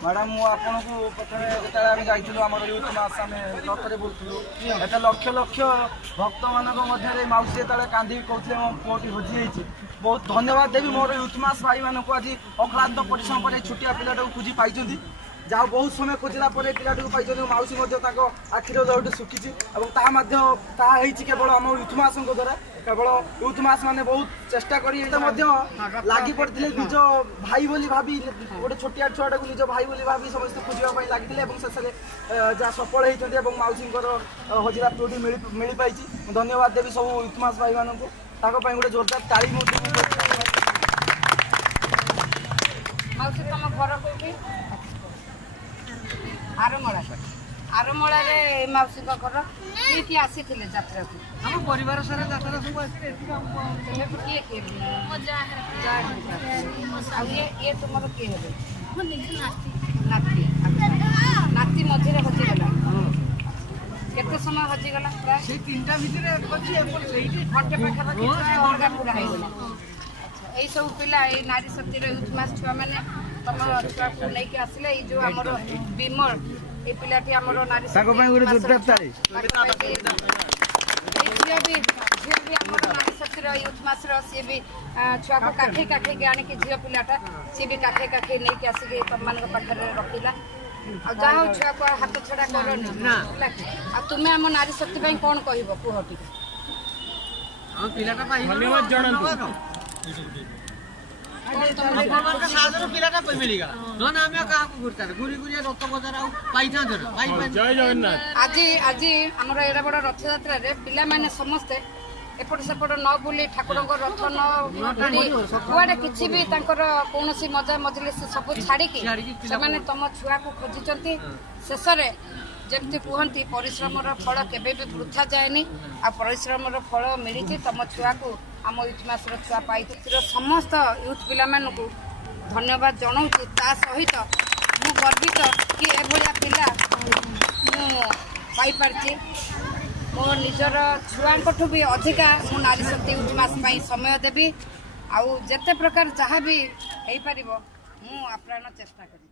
Madam मु आपन को प्रथम जो जाइलु आम यूथ मास आम रथ बोलूँ एत लक्ष लक्ष भक्त मान मौसी जो कांदी कहते मो पुटी हजि बहुत धन्यवाद देवी मोर यूथ मास भाई मान को आज अक्लांत परिश्रम पर छुटिया पिलाटा खोजी पाई जहाँ बहुत समय खोजला पिलाटी पाई मौसी आखिर दौड़ सुखी केवल आम यूथ मास द्वारा केवल यूथ मास मैंने बहुत चेष्टा करी लगी पड़ते निज भाई बोली भाभी गोटे छोटिया छुआटा को निज भाई बोली भाभी समस्त खोजापी लगी शेष में जहाँ सफल होती मौसी हजिरा पुटी मिल पाई धन्यवाद देवी सब यूथ मास भाई मान गोटे जोरदार ताली मौसी तुम घर कौटी आरमला आरमला मौसी घर किए किए आसी यात्रा को हम परिवार सारा यात्रा सब किए किए ये तुम किए नाती नाती मझे हजिगला केते समय हजिगला से तीनटा भितर घंटे पाखापाखि अलगा पूरा होगा यही सब पिला नारी शक्ति यूथ मास छुआ मैंने तुम छुआ को लेकिन आसिले जो आम विमल ये पिलाटी आम नारी नारी शक्ति यूथ मास सी भी छुआ को काखे काखे आणिक झील पिलाटा सी भी काखे काखे नहीं आसिक तुम मान पाखे रखिला जहाँ छुआ को हाथ छड़ा कर तुम्हें आम नारी शक्ति कौन कह कुह टी आज आज आम एडा बड़ रथ यात्रा पिला माने समस्ते एपट सेपट न बुली ठाकुर रथ न कुआडे किसी भी कौन मजा मजलिस सब छाड़ी से तुम छुआ को खोजी शेष जमती कहती परिश्रम फल केबे भी वृथा जाएनी आ परिश्रम फल मिली तुम छुआ को आम यूथ मास छुआ पाई समस्त यूथ पिला को धन्यवाद जनाऊँ ता सहित मु गर्वित कि एभलिया पिला पाई मो निजर छुआ भी अधिका मु नारी शक्ति यूथ मास समय देवी आउ जेते प्रकार जहाँ भी हो पार मु आप्राण चेष्टा करी।